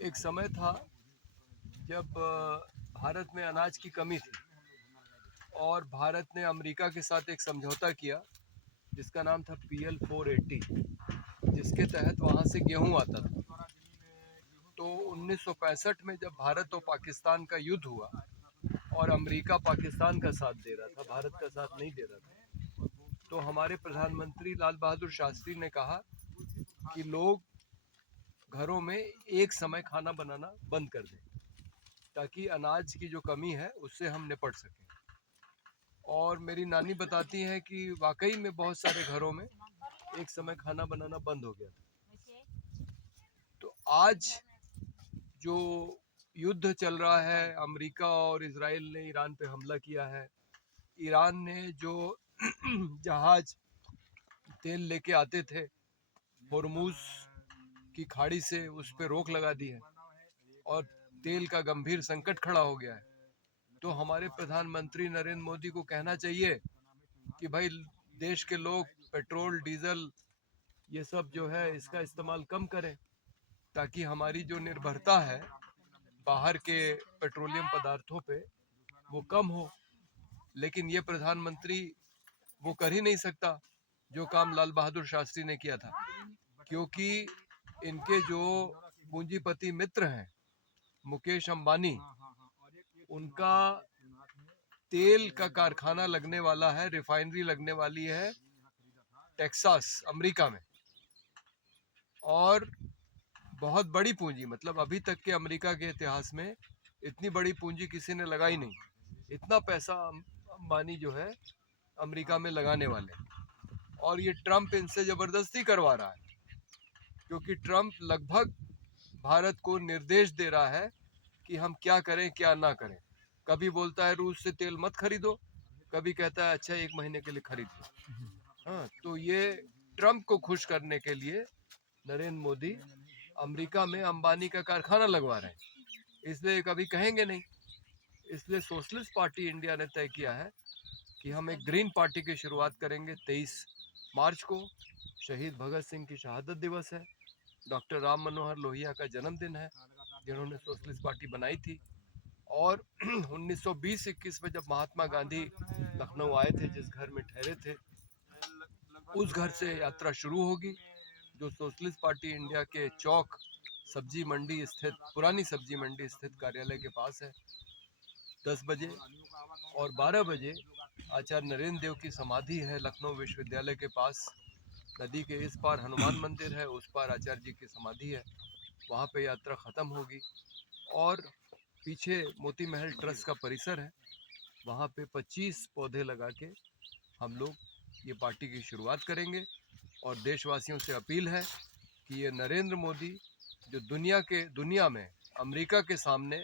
एक समय था जब भारत में अनाज की कमी थी और भारत ने अमेरिका के साथ एक समझौता किया जिसका नाम था PL 480, जिसके तहत वहाँ से गेहूँ आता था। तो 1965 में जब भारत और पाकिस्तान का युद्ध हुआ और अमेरिका पाकिस्तान का साथ दे रहा था, भारत का साथ नहीं दे रहा था, तो हमारे प्रधानमंत्री लाल बहादुर शास्त्री ने कहा कि लोग घरों में एक समय खाना बनाना बंद कर दें ताकि अनाज की जो कमी है उससे हम निपट सकें। और मेरी नानी बताती हैं कि वाकई में बहुत सारे घरों में एक समय खाना बनाना बंद हो गया था। तो आज जो युद्ध चल रहा है, अमेरिका और इजराइल ने ईरान पे हमला किया है, ईरान ने जो जहाज तेल लेके आते थे होर्मुज की खाड़ी से, उस पर रोक लगा दी है और तेल का गंभीर संकट खड़ा हो गया है। तो हमारे प्रधानमंत्री नरेंद्र मोदी को कहना चाहिए कि भाई देश के लोग पेट्रोल डीजल ये सब जो है इसका इस्तेमाल कम करें ताकि हमारी जो निर्भरता है बाहर के पेट्रोलियम पदार्थों पे वो कम हो। लेकिन ये प्रधानमंत्री वो कर ही नहीं सकता जो काम लाल बहादुर शास्त्री ने किया था, क्योंकि इनके जो पूंजीपति मित्र हैं मुकेश अंबानी, उनका तेल का कारखाना लगने वाला है, रिफाइनरी लगने वाली है टेक्सास अमेरिका में। और बहुत बड़ी पूंजी, मतलब अभी तक के अमेरिका के इतिहास में इतनी बड़ी पूंजी किसी ने लगाई नहीं। इतना पैसा अंबानी जो है अमेरिका में लगाने वाले, और ये ट्रम्प इनसे जबरदस्ती करवा रहा है, क्योंकि ट्रम्प लगभग भारत को निर्देश दे रहा है कि हम क्या करें क्या ना करें। कभी बोलता है रूस से तेल मत खरीदो, कभी कहता है अच्छा 1 महीने के लिए खरीद लो। हाँ, तो ये ट्रम्प को खुश करने के लिए नरेंद्र मोदी अमेरिका में अंबानी का कारखाना लगवा रहे हैं, इसलिए कभी कहेंगे नहीं। इसलिए सोशलिस्ट पार्टी इंडिया ने तय किया है कि हम एक ग्रीन पार्टी की शुरुआत करेंगे। 23 मार्च को शहीद भगत सिंह की शहादत दिवस है, डॉक्टर राम मनोहर लोहिया का जन्मदिन है जिन्होंने सोशलिस्ट पार्टी बनाई थी। और 1920-21 में जब महात्मा गांधी लखनऊ आए थे, जिस घर में ठहरे थे उस घर से यात्रा शुरू होगी, जो सोशलिस्ट पार्टी इंडिया के चौक सब्जी मंडी स्थित, पुरानी सब्जी मंडी स्थित कार्यालय के पास है। 10 बजे और 12 बजे आचार्य नरेंद्र देव की समाधि है लखनऊ विश्वविद्यालय के पास। नदी के इस पार हनुमान मंदिर है, उस पार आचार्य जी की समाधि है। वहाँ पे यात्रा ख़त्म होगी और पीछे मोती महल ट्रस्ट का परिसर है, वहाँ पे 25 पौधे लगा के हम लोग ये पार्टी की शुरुआत करेंगे। और देशवासियों से अपील है कि ये नरेंद्र मोदी जो दुनिया में अमेरिका के सामने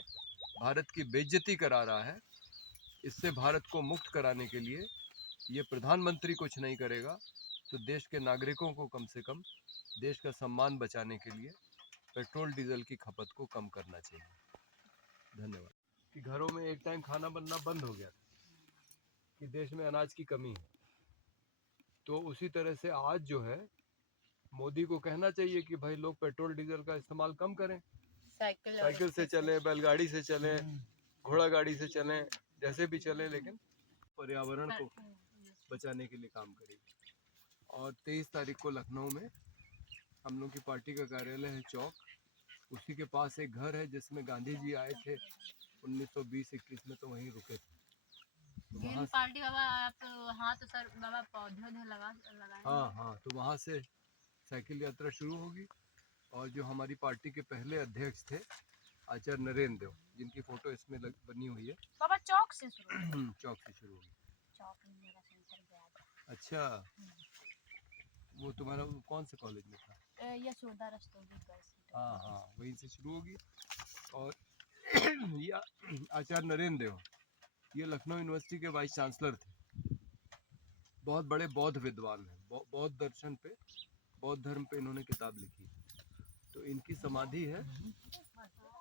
भारत की बेइज्जती करा रहा है, इससे भारत को मुक्त कराने के लिए ये प्रधानमंत्री कुछ नहीं करेगा तो देश के नागरिकों को कम से कम देश का सम्मान बचाने के लिए पेट्रोल डीजल की खपत को कम करना चाहिए। धन्यवाद। कि घरों में एक टाइम खाना बनना बंद हो गया, कि देश में अनाज की कमी है, तो उसी तरह से आज जो है मोदी को कहना चाहिए कि भाई लोग पेट्रोल डीजल का इस्तेमाल कम करें, साइकिल से चलें, बैलगाड़ी से चलें, घोड़ा गाड़ी से चलें, जैसे भी चलें, लेकिन पर्यावरण को बचाने के लिए काम करेंगे। और 23 तारीख को लखनऊ में हम लोग की पार्टी का कार्यालय है चौक, उसी के पास एक घर है जिसमें गांधी जी आए थे 1920-21 में, तो वहीं रुके थे। ग्रीन पार्टी बाबा आप हाँ तो सर बाबा पौधे लगाए। हाँ, तो वहाँ से साइकिल यात्रा शुरू होगी। और जो हमारी पार्टी के पहले अध्यक्ष थे आचार्य नरेंद्र देव, जिनकी फोटो इसमें बनी हुई है, बाबा चौक से शुरू चौक से शुरू होगी। चौक में मेरा सेंटर गया। अच्छा, वो तुम्हारा कौन से कॉलेज में था? यशोदा रस्तोगी गर्ल्स। हाँ, वहीं से शुरू होगी। और ये आचार्य नरेंद्र देव ये लखनऊ यूनिवर्सिटी के वाइस चांसलर थे, बहुत बड़े बौद्ध विद्वान हैं, बौद्ध दर्शन पे, बौद्ध धर्म पे इन्होंने किताब लिखी। तो इनकी समाधि है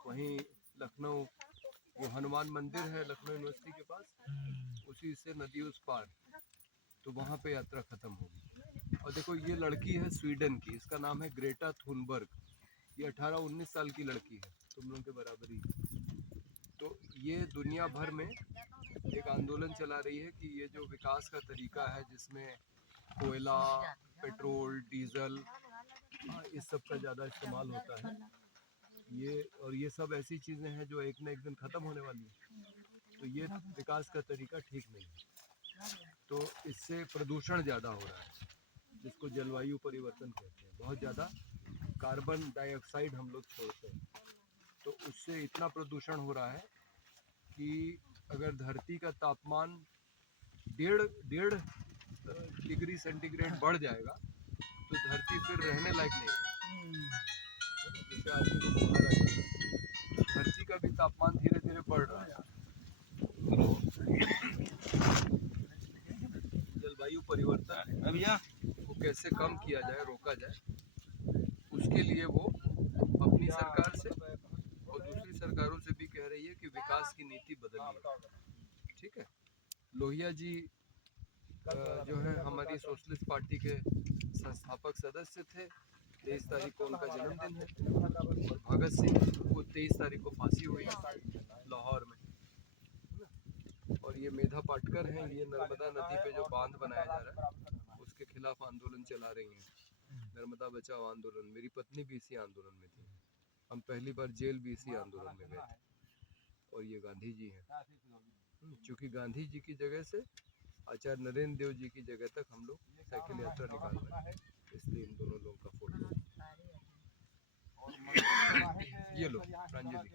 वहीं लखनऊ, वो हनुमान मंदिर है लखनऊ यूनिवर्सिटी के पास, उसी से नदी उस पार, तो वहाँ पे यात्रा खत्म होगी। और देखो ये लड़की है स्वीडन की, इसका नाम है ग्रेटा थुनबर्ग। ये 18-19 साल की लड़की है, तुम लोगों के बराबर ही है। तो ये दुनिया भर में एक आंदोलन चला रही है कि ये जो विकास का तरीका है जिसमें कोयला, पेट्रोल, डीजल, इस सब का ज़्यादा इस्तेमाल होता है, ये सब ऐसी चीज़ें हैं जो एक न एक दिन ख़त्म होने वाली है। तो ये विकास का तरीका ठीक नहीं है। तो इससे प्रदूषण ज़्यादा हो रहा है, जिसको जलवायु परिवर्तन कहते हैं। बहुत ज़्यादा कार्बन डाइऑक्साइड हम लोग छोड़ते हैं, तो उससे इतना प्रदूषण हो रहा है कि अगर धरती का तापमान डेढ़ डिग्री सेंटीग्रेड बढ़ जाएगा तो धरती फिर रहने लायक नहीं रहेगी। जैसे आदमी को बुखार आ जाता है, धरती का भी तापमान धीरे धीरे बढ़ रहा है। जलवायु परिवर्तन को कैसे कम किया जाए, रोका जाए, उसके लिए वो अपनी सरकार से और दूसरी सरकारों से भी कह रही है कि विकास की नीति बदलिए। ठीक है। लोहिया जी जो है हमारी सोशलिस्ट पार्टी के संस्थापक सदस्य थे। 23 तारीख को उनका जन्मदिन है और भगत सिंह को 23 तारीख को फांसी हुई लाहौर में। और ये मेधा पाटकर हैं, ये नर्मदा नदी पे जो बांध बनाया जा रहा है उसके खिलाफ आंदोलन चला रही हैं। नर्मदा बचाओ आंदोलन। मेरी पत्नी भी इसी आंदोलन में थी। हम पहली बार जेल भी इसी आंदोलन में गए थे। और ये गांधी जी हैं। चूँकि गांधी जी की जगह से आचार्य नरेंद्र देव जी की जगह तक हम लोग साइकिल यात्रा निकाल रहे हैं, इसलिए इन दोनों लोगों का फोटो। ये लो प्रांजलि।